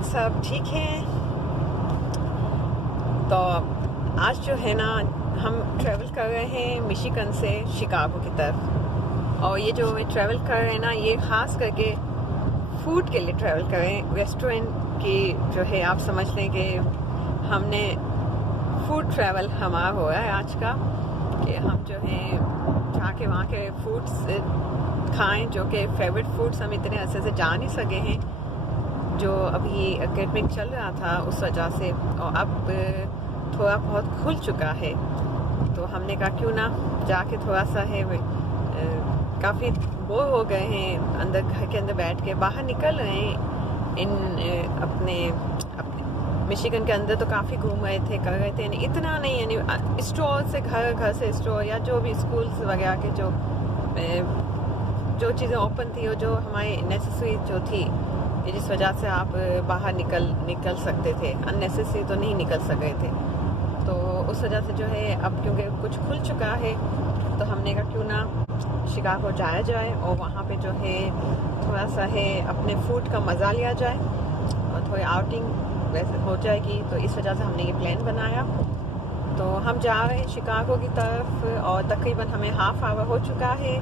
आप सब ठीक हैं? तो आज जो है ना, हम ट्रैवल कर रहे हैं मिशिगन से शिकागो की तरफ। और ये जो ट्रैवल कर रहे हैं ना, ये ख़ास करके फूड के लिए ट्रैवल कर रहे हैं। रेस्टोरेंट की जो है, आप समझ लें कि हमने फूड ट्रैवल हमारा हो रहा है आज का, कि हम जो है जाके वहाँ के फूड्स खाएं, जो कि फेवरेट फूड्स हम इतने अरसे से जा नहीं सके हैं, जो अभी एकेडमिक चल रहा था उस वजह से, और अब थोड़ा बहुत खुल चुका है। तो हमने कहा क्यों ना जाके थोड़ा सा है, काफ़ी बोर हो गए हैं अंदर, घर के अंदर बैठ के। बाहर निकल रहे हैं अपने मिशिगन के अंदर, तो काफ़ी घूम रहे थे, कर रहे थे, यानी इतना नहीं, यानी स्टोर से घर, घर से स्टोर, या जो भी स्कूल्स वगैरह के जो चीज़ें ओपन थी, और जो हमारी नेसेसरी जो थी, जिस वजह से आप बाहर निकल सकते थे, अननेसेसरी तो नहीं निकल सक रहे थे। तो उस वजह से जो है, अब क्योंकि कुछ खुल चुका है, तो हमने कहा क्यों ना शिकागो जाया जाए, और वहाँ पे जो है थोड़ा सा है अपने फूड का मज़ा लिया जाए, और थोड़ी आउटिंग वैसे हो जाएगी। तो इस वजह से हमने ये प्लान बनाया। तो हम जा रहे हैं शिकागो की तरफ, और तकरीबन हमें हाफ आवर हो चुका है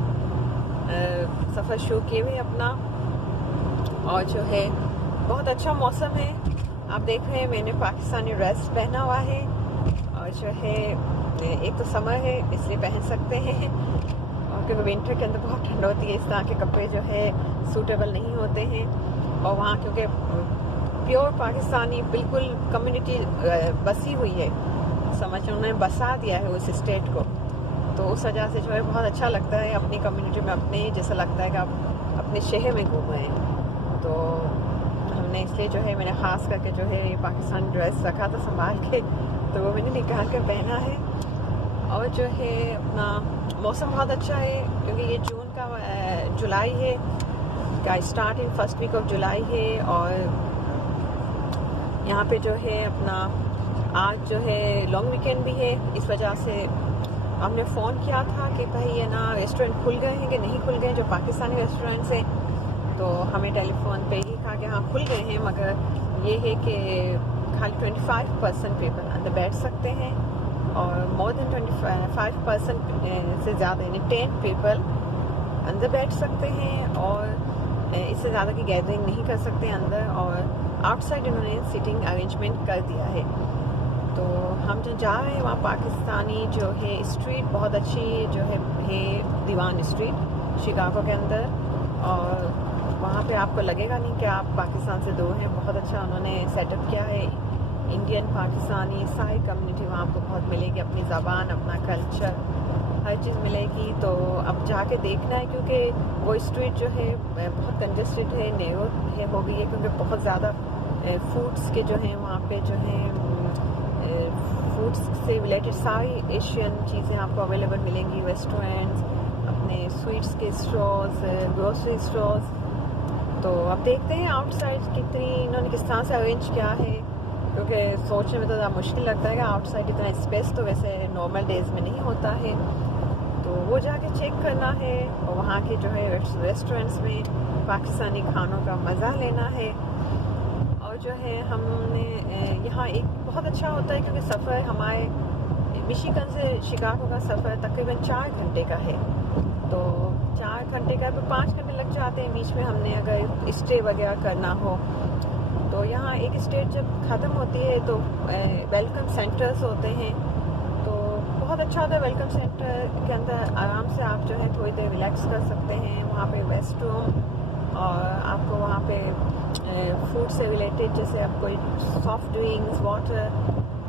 सफ़र शुरू किए हुए अपना। और जो है बहुत अच्छा मौसम है, आप देख रहे हैं मैंने पाकिस्तानी ड्रेस पहना हुआ है, और जो है एक तो समर है इसलिए पहन सकते हैं, और क्योंकि विंटर के अंदर बहुत ठंड होती है, इस तरह के कपड़े जो है सूटेबल नहीं होते हैं। और वहाँ क्योंकि प्योर पाकिस्तानी बिल्कुल कम्युनिटी बसी हुई है, समझ उन्होंने बसा दिया है उस स्टेट को, तो उस वजह से जो है बहुत अच्छा लगता है अपनी कम्युनिटी में, अपने जैसा लगता है कि आप अपने शहर में घूम रहे हैं। तो हमने इसलिए जो है, मैंने ख़ास करके जो है ये पाकिस्तानी ड्रेस रखा था संभाल के, तो वो मैंने निकाल कर पहना है। और जो है अपना मौसम बहुत अच्छा है, क्योंकि ये जून का जुलाई है का starting, first week of July है। और यहाँ पे जो है अपना आज जो है लॉन्ग वीकेंड भी है, इस वजह से हमने फ़ोन किया था कि भाई ये ना रेस्टोरेंट खुल गए हैं कि नहीं खुल गए, जो पाकिस्तानी रेस्टोरेंट्स हैं। तो हमें टेलीफोन पे ही कहा कि हाँ खुल गए हैं, मगर ये है कि खाली 25% पीपल अंदर बैठ सकते हैं, और मोर देन 25% से ज़्यादा, यानी 10 पीपल अंदर बैठ सकते हैं, और इससे ज़्यादा की गैदरिंग नहीं कर सकते अंदर। और आउटसाइड इन्होंने सीटिंग अरेंजमेंट कर दिया है। तो हम जो जा रहे हैं वहाँ पाकिस्तानी जो है स्ट्रीट बहुत अच्छी जो है दीवान स्ट्रीट शिकागो के अंदर, और वहाँ पे आपको लगेगा नहीं कि आप पाकिस्तान से दूर हैं। बहुत अच्छा उन्होंने सेटअप किया है, इंडियन पाकिस्तानी सारी कम्युनिटी वहाँ आपको बहुत मिलेगी, अपनी ज़बान, अपना कल्चर, हर चीज़ मिलेगी। तो अब जाके देखना है, क्योंकि वो स्ट्रीट जो है बहुत कंजेस्टेड है, नेरो है हो गई है, क्योंकि बहुत ज़्यादा फूड्स के जो हैं वहाँ पे जो हैं फूड्स से रिलेटेड सारी एशियन चीज़ें आपको अवेलेबल मिलेंगी, रेस्टोरेंट्स, अपने स्वीट्स के स्टोर्स, ग्रोसरी स्टोर्स। तो अब देखते हैं आउटसाइड इन्होंने किस तरह से अरेंज किया है, क्योंकि सोचने में तो ज़्यादा मुश्किल लगता है कि आउटसाइड इतना स्पेस तो वैसे नॉर्मल डेज़ में नहीं होता है। तो वो जाके चेक करना है, और वहाँ के जो है रेस्टोरेंट्स में पाकिस्तानी खानों का मज़ा लेना है। और जो है हमने यहाँ एक बहुत अच्छा होता है, क्योंकि सफ़र हमारे मिशिगन से शिकागो का सफ़र तकरीबन 4 घंटे का है। तो 4 घंटे का तो 5 घंटे लग जाते हैं बीच में, हमने अगर स्टे वगैरह करना हो। तो यहाँ एक स्टेट जब ख़त्म होती है तो वेलकम सेंटर्स होते हैं, तो बहुत अच्छा होता है। वेलकम सेंटर के अंदर आराम से आप जो है थोड़ी देर रिलैक्स कर सकते हैं। वहाँ पे रेस्ट रूम, और आपको वहाँ पे फूड से रिलेटेड जैसे आप कोई सॉफ्ट ड्रिंक्स, वाटर,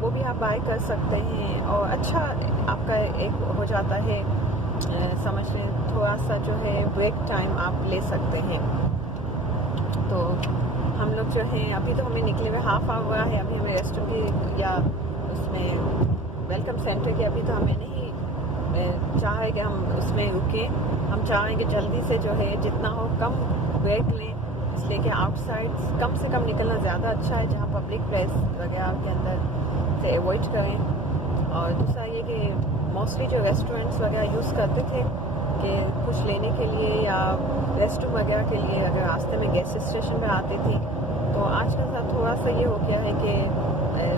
वो भी आप बाय कर सकते हैं, और अच्छा आपका एक हो जाता है, समझ लें थोड़ा सा जो है ब्रेक टाइम आप ले सकते हैं। तो हम लोग जो हैं अभी तो हमें निकले हुए हाफ आवर हुआ है, अभी हमें रेस्टोरेंट या उसमें वेलकम सेंटर की अभी तो हमें नहीं चाहे कि हम उसमें रुकें। हम चाहेंगे जल्दी से जो है जितना हो कम ब्रेक लें, इसलिए कि आउटसाइड कम से कम निकलना ज़्यादा अच्छा है, जहाँ पब्लिक प्लेस वगैरह के अंदर से अवॉइड करें। और दूसरा ये कि मोस्टली जो रेस्टोरेंट्स वगैरह यूज़ करते थे कि कुछ लेने के लिए या रेस्ट रूम वगैरह के लिए, अगर रास्ते में गैस स्टेशन पे आते थे तो तो आजकल साथ थोड़ा सा ये हो गया है कि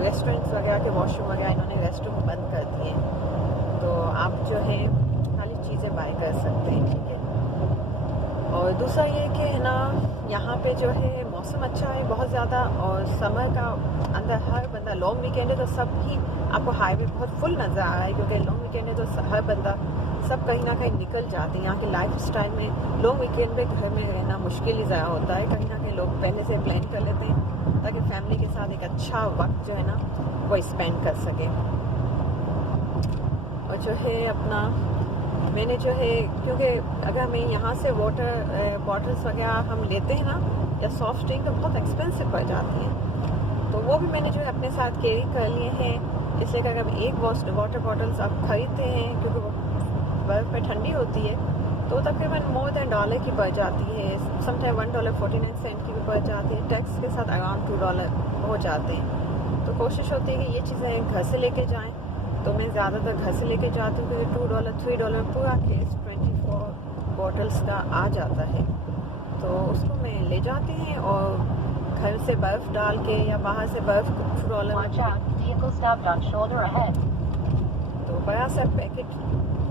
रेस्टोरेंट्स वगैरह के वॉशरूम वगैरह इन्होंने रेस्टरूम बंद कर दिए हैं, तो आप जो है खाली चीज़ें बाय कर सकते हैं, ठीक है। और दूसरा ये कि है ना, यहाँ पे जो है मौसम अच्छा है बहुत ज़्यादा, और समर का अंदर हर बंदा, लॉन्ग वीकेंड है तो सब ही आपको हाईवे बहुत फुल नज़र आ रहा है, क्योंकि लॉन्ग वीकेंड है तो हर बंदा सब कहीं ना कहीं निकल जाते हैं। यहाँ के लाइफ स्टाइल में लॉन्ग वीकेंड पे घर में रहना मुश्किल ही ज़्यादा होता है, कहीं ना कहीं लोग पहले से प्लान कर लेते हैं ताकि फैमिली के साथ एक अच्छा वक्त जो है ना वो स्पेंड कर सके। और जो है अपना मैंने जो है, क्योंकि अगर हमें यहाँ से वाटर बॉटल्स वगैरह हम लेते हैं ना या सॉफ्ट ड्रिंक तो बहुत एक्सपेंसिव पड़ जाती हैं, तो वो भी मैंने जो है अपने साथ कैरी कर लिए हैं, इसलिए कि अगर एक वाटर बॉटल्स आप खरीदते हैं क्योंकि वो बर्फ़ में ठंडी होती है तो तकरीबन मोर देन $1 की पड़ जाती है, समटाइम $1.49 की भी पड़ जाती है, टैक्स के साथ अराउंड $2 हो जाते हैं। तो कोशिश होती है कि ये चीज़ें घर से लेके जाएं, तो मैं ज़्यादातर घर से लेके जाती हूँ क्योंकि $2 $3 में पूरा केस 24 बॉटल्स का आ जाता है, तो उसको मैं ले जाती हैं और घर से बर्फ़ डाल के या बाहर से बर्फ़ $2 तो बड़ा सा पैकेट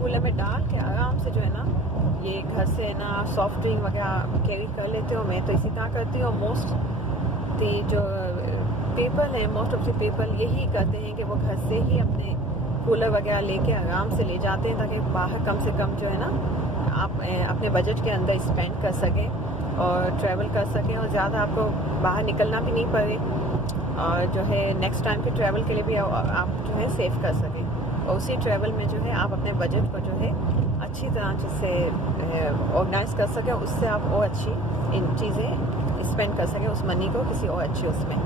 कूलर में डाल के आराम से जो है ना ये घर से ना सॉफ्ट ड्रिंक वगैरह कैरी कर लेते हो। मैं तो इसी तरह करती हूँ। मोस्ट जो पीपल हैं, मोस्ट ऑफ द पीपल यही करते हैं कि वो घर से ही अपने कूलर वगैरह लेके आराम से ले जाते हैं ताकि बाहर कम से कम जो है ना आप अपने बजट के अंदर स्पेंड कर सकें और ट्रैवल कर सकें और ज़्यादा आपको बाहर निकलना भी नहीं पड़े, और जो है नेक्स्ट टाइम के ट्रैवल के लिए भी आप जो है सेव कर सकें, और उसी ट्रैवल में जो है आप अपने बजट को जो है अच्छी तरह से ऑर्गेनाइज कर सकें, उससे आप और अच्छी इन चीज़ें स्पेंड कर सकें उस मनी को किसी और अच्छी उसमें।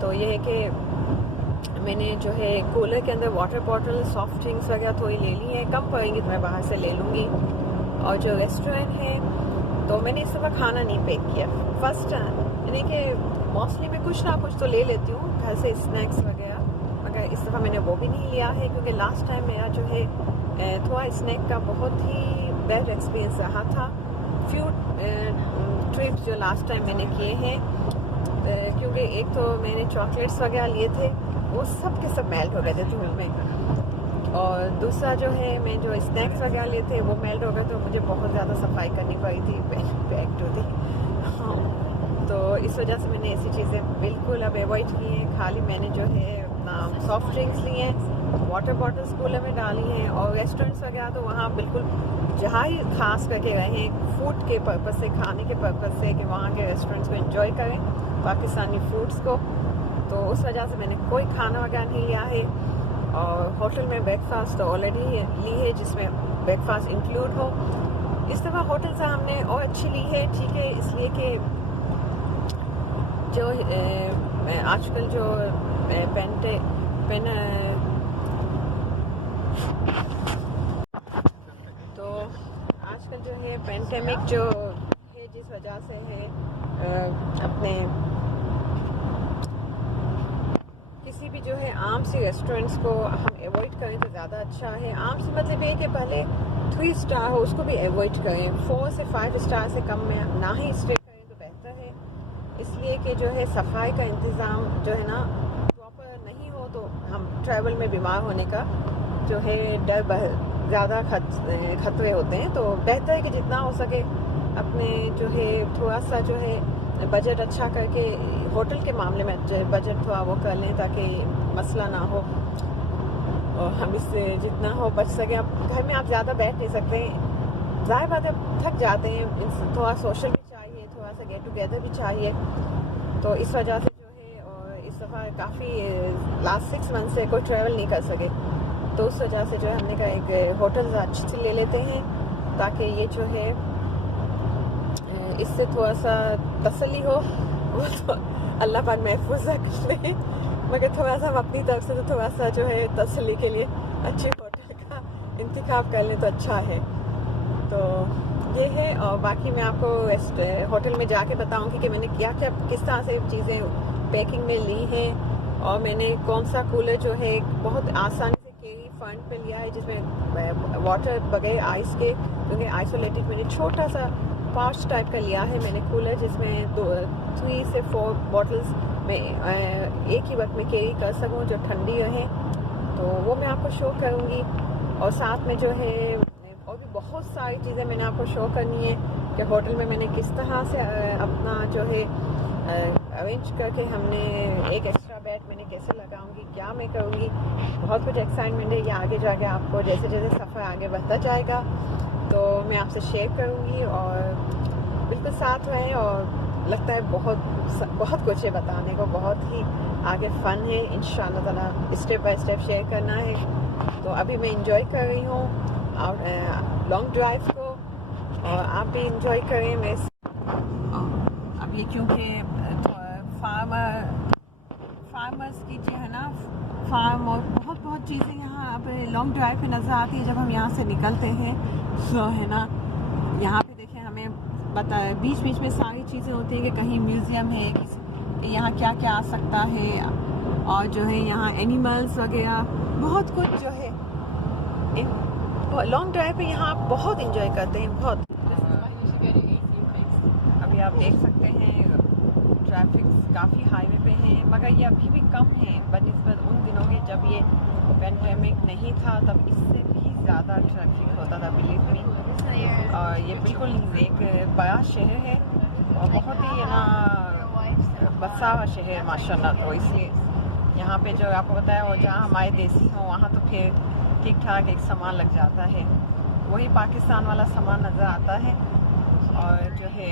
तो ये है कि मैंने जो है कूलर के अंदर वाटर बॉटल सॉफ्ट ड्रिंक्स वगैरह थोड़ी ले ली हैं, कम पड़ेंगी तो मैं बाहर से ले लूँगी। और जो रेस्टोरेंट है तो मैंने इस दफ़ा खाना नहीं पैक किया फर्स्ट टाइम, यानी कि मोस्टली मैं कुछ ना कुछ तो ले लेती हूँ घर से स्नैक्स वगैरह, मगर इस दफ़ा मैंने वो भी नहीं लिया है क्योंकि लास्ट टाइम मेरा जो है थोड़ा स्नैक का बहुत ही बैड एक्सपीरियंस रहा था। फ्यू ट्रिप्स जो लास्ट टाइम मैंने किए हैं, क्योंकि एक तो मैंने चॉकलेट्स वगैरह लिए थे वो सब के सब मेल्ट हो गए थे धूल में, और दूसरा जो है मैं जो स्नैक्स वगैरह लिए थे वो मेल्ट हो गए, तो मुझे बहुत ज़्यादा सफाई करनी पड़ी थी बैग टू थी। हाँ, तो इस वजह से मैंने ऐसी चीज़ें बिल्कुल अब अवॉइड की हैं। खाली मैंने जो है अपना सॉफ्ट ड्रिंक्स लिए हैं, वाटर बॉटल्स कूलर में डाली हैं, और रेस्टोरेंट्स वगैरह तो वहाँ बिल्कुल जहाँ ही खास करके रहे हैं फूड के पर्पज़ से, खाने के पर्पज़ से कि वहाँ के रेस्टोरेंट्स को एंजॉय करें पाकिस्तानी फूड्स को, तो उस वजह से मैंने कोई खाना वगैरह नहीं लिया है। और होटल में ब्रेकफास्ट तो ऑलरेडी ली है जिसमें ब्रेकफास्ट इंक्लूड हो। इस दफ़ा होटल से हमने और अच्छी ली है, ठीक है, इसलिए कि जो आजकल जो तो आजकल जो है पेंडेमिक जो है जिस वजह से है अपने किसी भी जो है आम सी रेस्टोरेंट्स को हम अवॉइड करें तो ज़्यादा अच्छा है। आम से मतलब ये कि पहले 3 स्टार हो उसको भी अवॉइड करें, 4 से 5 स्टार से कम में ना ही स्टे करें तो बेहतर है, इसलिए कि जो है सफाई का इंतज़ाम जो है ना प्रॉपर नहीं हो तो हम ट्रैवल में बीमार होने का जो है डर ज़्यादा खतरे होते हैं। तो बेहतर है कि जितना हो सके अपने जो है थोड़ा सा जो है बजट अच्छा करके होटल के मामले में बजट थोड़ा वो कर लें ताकि मसला ना हो और हम इससे जितना हो बच सके। अब घर में आप ज़्यादा बैठ नहीं सकते, ज़ाहिर बात है थक जाते हैं, थोड़ा सोशल भी चाहिए, थोड़ा सा गेट टुगेदर भी चाहिए, तो इस वजह से जो है और इस दफ़ा काफ़ी लास्ट 6 मंथ से कोई ट्रैवल नहीं कर सके, तो उस वजह से जो है हमने कहा एक होटल अच्छी से ले लेते हैं ताकि ये जो है इससे थोड़ा सा तसल्ली हो, वो तो अल्लाह पाक महफूज रख ले, मगर थोड़ा सा हम अपनी तरफ से तो थोड़ा सा जो है तसल्ली के लिए अच्छे होटल का इंतखाब कर लें तो अच्छा है। तो ये है, और बाकी मैं आपको होटल में जाके बताऊंगी कि मैंने क्या क्या किस तरह से चीज़ें पैकिंग में ली हैं, और मैंने कौन सा कूलर जो है बहुत आसानी से कैरी फ्रंट पे लिया है जिसमें वाटर बगैर आइस के, क्योंकि आइसोलेटेड मैंने छोटा सा पाउच टाइप का लिया है मैंने कूलर, जिसमें 3 से 4 बॉटल्स में एक ही वक्त में कैरी कर सकूँ जो ठंडी रहे। तो वो मैं आपको शो करूँगी, और साथ में जो है और भी बहुत सारी चीज़ें मैंने आपको शो करनी है कि होटल में मैंने किस तरह से अपना जो है अरेंज करके हमने एक एक्स्ट्रा बेड मैंने कैसे लगाऊंगी, क्या मैं करूँगी। बहुत कुछ एक्साइटमेंट है, ये आगे जाके आपको जैसे जैसे सफ़र आगे बढ़ता जाएगा तो मैं आपसे शेयर करूँगी, और बिल्कुल साथ रहें। और लगता है बहुत कुछ है बताने को, बहुत ही आगे फ़न है, इंशाअल्लाह ताला स्टेप बाय स्टेप शेयर करना है। तो अभी मैं इंजॉय कर रही हूँ और लॉन्ग ड्राइव को, और आप भी इंजॉय करें। मैं अब ये क्योंकि फार्मर्स की जो है ना फार्म और बहुत चीज़ें यहाँ अब लॉन्ग ड्राइव पे नज़र आती है जब हम यहाँ से निकलते हैं। तो है ना, यहाँ पे देखें हमें बीच में सारी चीज़ें होती हैं कि कहीं म्यूज़ियम है, कि यहाँ क्या क्या आ सकता है, और जो है यहाँ एनिमल्स वगैरह बहुत कुछ जो है लॉन्ग ड्राइव पे यहाँ आप बहुत इंजॉय करते हैं, बहुत। अभी आप देख सकते हैं ट्रैफिक काफ़ी हाईवे पे है, मगर ये अभी भी कम है बनिस्बत उन दिनों के जब ये पेंडेमिक नहीं था, तब इससे भी ज़्यादा ट्रैफिक होता था, बिलीव मी। और ये बिल्कुल एक बड़ा शहर है और बहुत ही ना बसा हुआ शहर है माशाल्लाह। तो इसलिए यहाँ पे जो आपको बताया वो जहाँ हमारे देसी हों वहाँ तो फिर ठीक ठाक एक सामान लग जाता है, वही पाकिस्तान वाला सामान नज़र आता है। और जो है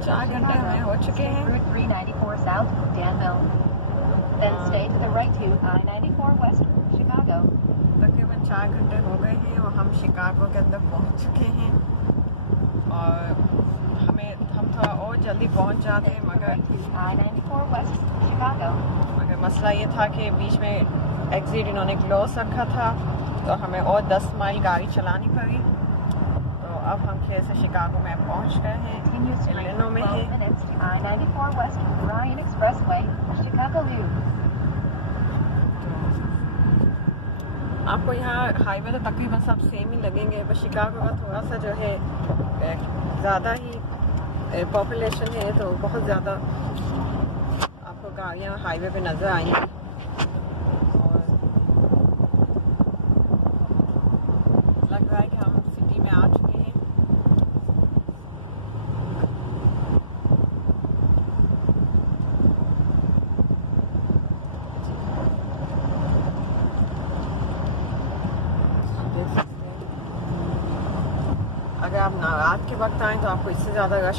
चार घंटे हमें हो चुके हैं। Route 394 South, Danville. Then stay to the right to I-94 West, Chicago. तकरीबन 4 घंटे हो गए हैं और हम शिकागो के अंदर पहुंच चुके हैं, और हम थोड़ा और जल्दी पहुंच जाते हैं, मगर I-94 West, Chicago. मगर मसला ये था कि बीच में एग्जिट इन्होंने क्लोज रखा था, तो हमें और 10 माइल गाड़ी चलानी पड़ी। तो अब हम खेल से शिकागो में पहुंच गए हैं, इलिनॉय में है। I-94 West, Ryan Expressway, Chicago Loop. आपको यहाँ हाईवे तो तकरीबन सब सेम ही लगेंगे, बस शिकागो का थोड़ा सा जो है ज़्यादा ही पॉपुलेशन है, तो बहुत ज़्यादा आपको गाड़ियाँ हाईवे पे नज़र आएंगी। और लग रहा है कि हम सिटी में आ चुके हैं। अगर आप रात के वक्त आएँ तो आपको इससे ज़्यादा रश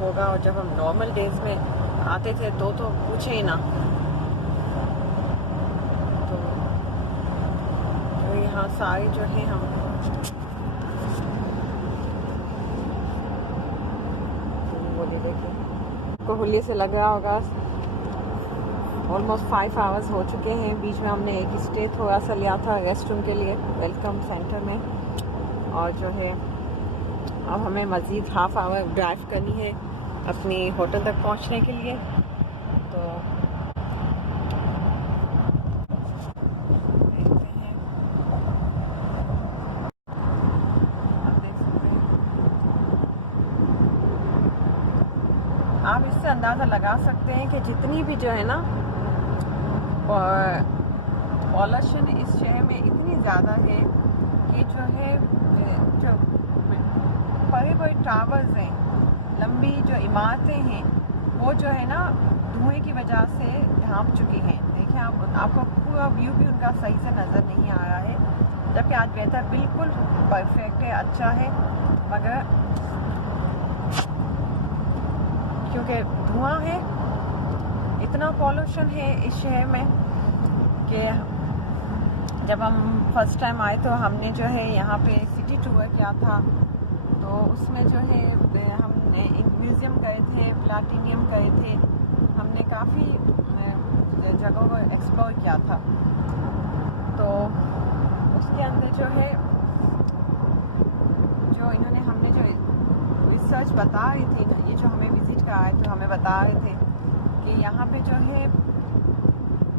होगा, और जब हम नॉर्मल डेज में आते थे तो पूछे ही ना। तो यहाँ सारी जो है हम वो देखिए को हुलिये से लग रहा होगा, ऑलमोस्ट 5 आवर्स हो चुके हैं। बीच में हमने एक स्टे थोड़ा सा लिया था रेस्ट रूम के लिए वेलकम सेंटर में, और जो है अब हमें मज़ीद हाफ आवर ड्राइव करनी है अपनी होटल तक पहुंचने के लिए। तो देखते हैं, आप देख सकते हैं, आप इससे अंदाज़ा लगा सकते हैं कि जितनी भी जो है ना पॉल्यूशन इस शहर में इतनी ज़्यादा है कि जो है जो बड़े टावर्स हैं, लंबी जो इमारतें हैं, वो जो है ना धुएं की वजह से ढांप चुकी हैं। देखें आपको पूरा व्यू भी उनका सही से नज़र नहीं आ रहा है, जबकि आज बेहतर बिल्कुल परफेक्ट है, अच्छा है, मगर क्योंकि धुआं है, इतना पॉल्यूशन है इस शहर में कि जब हम फर्स्ट टाइम आए तो हमने जो है यहाँ पे सिटी टूर किया था, तो उसमें जो है हमने एक म्यूज़ियम गए थे, प्लाटिनियम गए थे, हमने काफ़ी जगहों को एक्सप्लोर किया था। तो उसके अंदर जो है हमने जो रिसर्च गाइड्स बता रहे थे ना, ये जो हमें विजिट कराए थे हमें बता रहे थे कि यहाँ पे जो है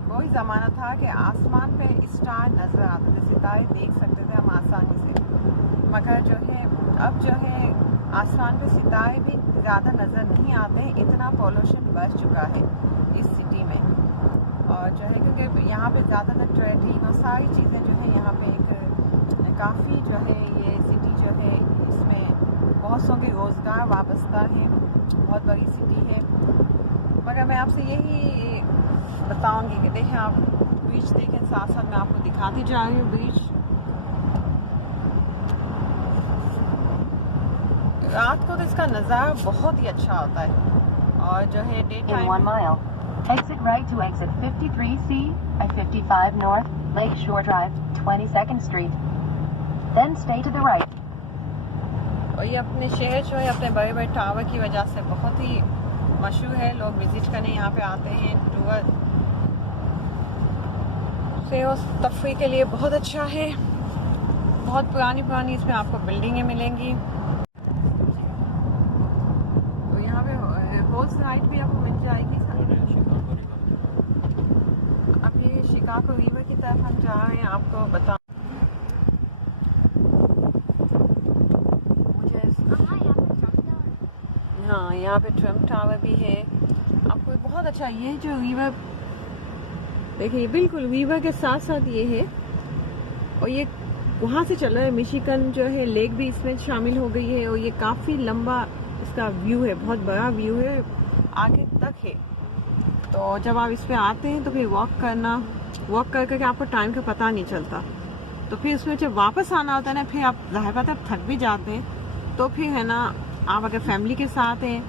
कोई ज़माना था कि आसमान पे स्टार नज़र आते थे, सितारे देख सकते थे हम आसानी से, मगर जो है अब जो है आसमान पे सितारे भी ज़्यादा नज़र नहीं आते हैं, इतना पॉल्यूशन बढ़ चुका है इस सिटी में। और जो है क्योंकि यहाँ पे ज़्यादातर ट्रेडिंग और सारी चीज़ें जो है यहाँ पे एक काफ़ी जो है ये सिटी जो है इसमें बहुत सौ के रोज़गार वाबस्ता है, बहुत बड़ी सिटी है। मगर मैं आपसे यही बताऊंगी कि देखें आप बीच देखें, साथ साथ मैं आपको दिखाती जा रही हूँ बीच। रात को तो इसका नज़ारा बहुत ही अच्छा होता है और जो है day In 1 mile, exit right to exit 53C at 55 North Lakeshore Drive, 22nd Street. Then stay to the right. और ये अपने शहर जो है अपने बड़े बड़े टावर की वजह से बहुत ही मशहूर है, लोग विजिट करने यहाँ पे आते हैं, टूर से और तफरी के लिए बहुत अच्छा है। बहुत पुरानी इसमें आपको बिल्डिंगें मिलेंगी। तो यहाँ पे होल्स राइड भी आपको मिल जाएगी। अब ये शिकागो रिवर की तरफ हम जा रहे हैं, आपको बता हाँ यहाँ पे ट्रम्प टावर भी है आपको बहुत अच्छा। ये जो रिवर देखिए बिल्कुल रिवर के साथ साथ ये है और ये वहाँ से चल रहा है, मिशिगन जो है लेक भी इसमें शामिल हो गई है और ये काफ़ी लंबा इसका व्यू है, बहुत बड़ा व्यू है, आगे तक है। तो जब आप इस पे आते हैं तो फिर वॉक कर करके आपको टाइम का पता नहीं चलता। तो फिर उसमें जब वापस आना होता है ना, फिर आप ज़ाहिर बात है थक भी जाते हैं। तो फिर है ना, आप अगर फैमिली के साथ हैं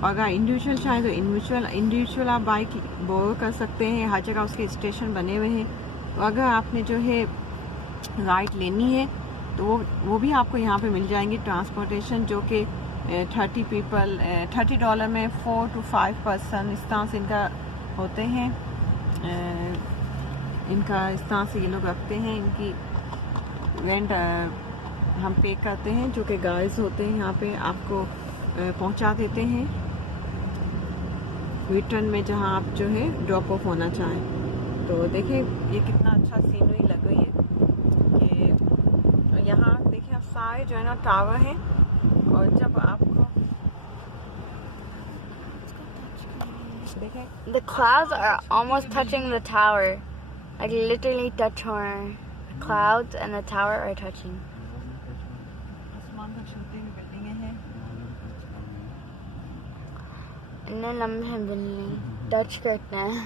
और अगर इंडिविजुअल चाहें तो इंडिविजुअल आप बाइक बोरो कर सकते हैं, हर जगह उसके स्टेशन बने हुए हैं। तो अगर आपने जो है राइड लेनी है तो वो भी आपको यहाँ पे मिल जाएंगी ट्रांसपोर्टेशन, जो कि $30 में 4 to 5 पर्सन इस तरह से इनका होते हैं। इनका इस तरह से ये लोग रखते हैं, इनकी रेंट हम पे करते हैं, जो कि गाइड्स होते हैं यहाँ पे आपको पहुँचा देते हैं रिटर्न में जहाँ आप जो है ड्रॉप ऑफ होना चाहें। तो देखें ये कितना अच्छा सीनरी लग रही है कि यहाँ देखें आप सारे जो है ना टावर हैं और जब आपको देखें The clouds are almost touching the tower. Like literally touch our clouds and the tower are touching. आसमान को छूती हुई बिल्डिंगें हैं। इन्ने लंबे हैं बिल्डिंग, टच करते हैं।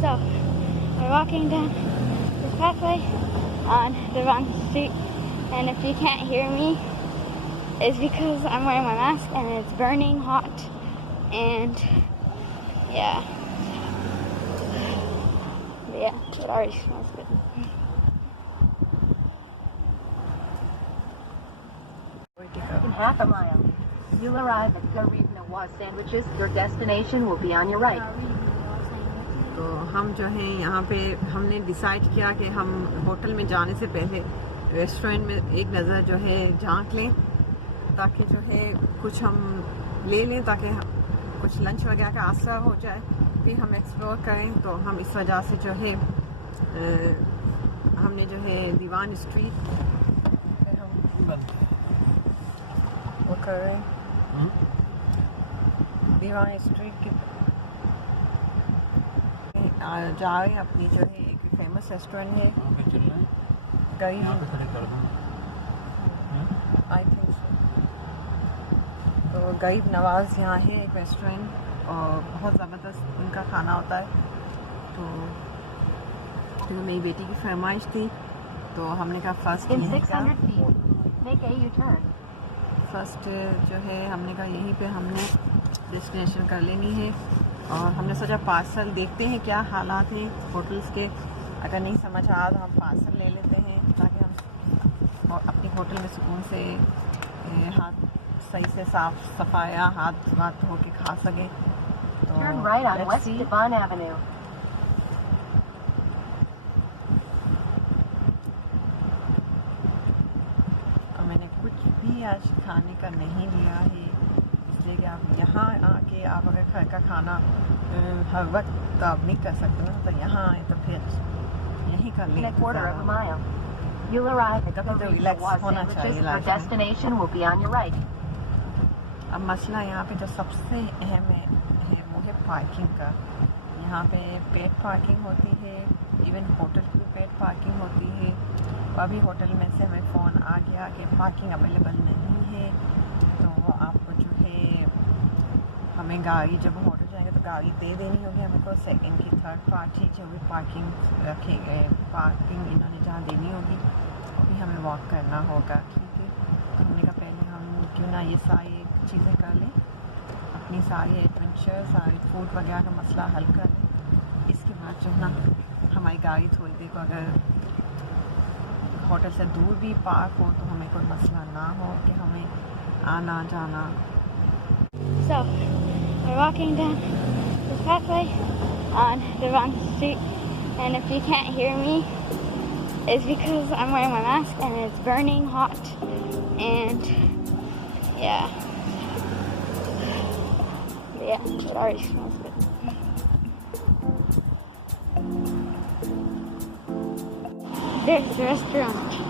So, we're walking down this pathway on the wrong street, and if you can't hear me, it's because I'm wearing my mask and it's burning hot, and yeah. But yeah, it already smells good. In half a mile, you'll arrive at Garib Nawaz Sandwiches. Your destination will be on your right. तो हम जो है यहाँ पे हमने decide किया कि हम होटल में जाने से पहले रेस्टोरेंट में एक नज़र जो है झांक लें, ताकि जो है कुछ हम ले लें, ताकि कुछ लंच वगैरह का आसरा हो जाए, फिर हम एक्सप्लोर करें। तो हम इस वजह से जो है हमने जो है दीवान स्ट्रीट पे हम वो कर रहे हैं, दीवान स्ट्रीट की जा रहे हैं। अपनी जो है एक फेमस रेस्टोरेंट है गरीब, आई थिंक सो, तो गरीब नवाज़ यहाँ है एक रेस्टोरेंट और बहुत ज़बरदस्त उनका खाना होता है। तो मेरी बेटी की फरमाइश थी तो हमने कहा first In 600 feet, make a U-turn. First जो है हमने कहा यहीं पे हमने डेस्टिनेशन कर लेनी है। और हमने सोचा पार्सल देखते हैं क्या हालात हैं होटल्स के, अगर नहीं समझ आ तो हम पार्सल ले लेते हैं, ताकि हम अपनी होटल में सुकून से हाथ सही से साफ सफाया हाथ धो के खा सकें। तो Turn right on let's West see. Devon Avenue. आज खाने का नहीं लिया है, इसलिए कि आप यहाँ आके आप अगर घर का खाना हर वक्त तो आप नहीं कर सकते ना, तो यहाँ आए तो फिर यहीं कर In a quarter of a लें। mile, you'll arrive at कभी तो the रिलैक्स Los होना sandwiches. चाहिए Your लाइफ में। destination will be on your right. अब मसला यहाँ पे जो सबसे अहम है वो है पार्किंग का। यहाँ पे पेड पार्किंग होती है, इवन होटल की पेड पार्किंग होती है। तो अभी होटल में से हमें फ़ोन आ गया कि पार्किंग अवेलेबल नहीं है, तो आपको जो है हमें गाड़ी जब होटल जाएंगे तो गाड़ी दे देनी होगी हमको, सेकंड की थर्ड पार्टी जो भी पार्किंग रखे गए पार्किंग इन्होंने जहाँ देनी होगी अभी हमें वॉक करना होगा। ठीक है, तो हमने कहा पहले हम क्यों ना ये सारी चीज़ें कर लें, अपनी सारी एडवेंचर सारी फूड वगैरह का मसला हल कर लें। इसके बाद जो है ना हमारी गाड़ी थोड़ी देर को अगर होटल से दूर भी पार्क हो तो हमें कोई मसला ना हो कि हमें आना जाना। So, we're walking down this pathway on Devon Street, and if you can't hear me, it's because I'm wearing my mask and it's burning hot, and yeah. But yeah, it already smells good. There's the restaurant.